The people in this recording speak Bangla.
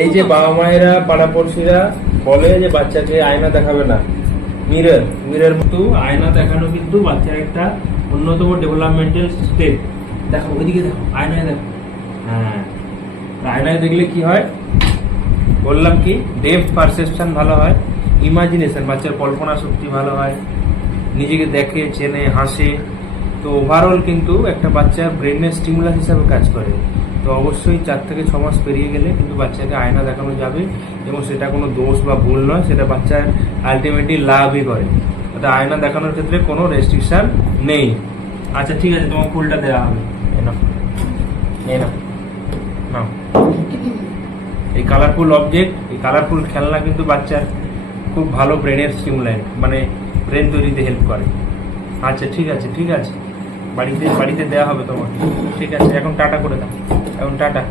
এই যে বাবা মায়েরা পাড়াপড়শিরা বলে যে বাচ্চাকে আয়না দেখাবে না, মিরর মতো আয়না দেখানো কিন্তু বাচ্চার একটা অন্যতম ডেভেলপমেন্টাল স্টেপ। দেখো ওইদিকে, দেখো আয়নায় দেখো। হ্যাঁ, আয়নায় দেখলে কি হয় বললাম, কি ডেপথ পারসেপশন ভালো হয়, ইমাজিনেশন বাচ্চার কল্পনা শক্তি ভালো হয়, নিজেকে দেখে চেনে হাসে। তো ওভারঅল কিন্তু একটা বাচ্চার ব্রেনের স্টিমুলাস হিসাবে কাজ করে। তো অবশ্যই 4 থেকে 6 মাস পেরিয়ে গেলে কিন্তু বাচ্চাকে আয়না দেখানো যাবে, এবং সেটা কোনো দোষ বা ভুল নয়, সেটা বাচ্চার আলটিমেটলি লাভই করে। অর্থাৎ আয়না দেখানোর ক্ষেত্রে কোনো রেস্ট্রিকশন নেই। আচ্ছা ঠিক আছে, তোমার ফুলটা দেওয়া হবে। নাও এই কালারফুল অবজেক্ট, এই কালারফুল খেলনা কিন্তু বাচ্চার খুব ভালো ব্রেনের স্টিমুল্যান্ট, মানে ব্রেন তৈরিতে হেল্প করে। আচ্ছা ঠিক আছে, ঠিক আছে, বাড়িতে দেওয়া হবে তোমার। ঠিক আছে, এখন টাটা করে দাও, এখন টাটা।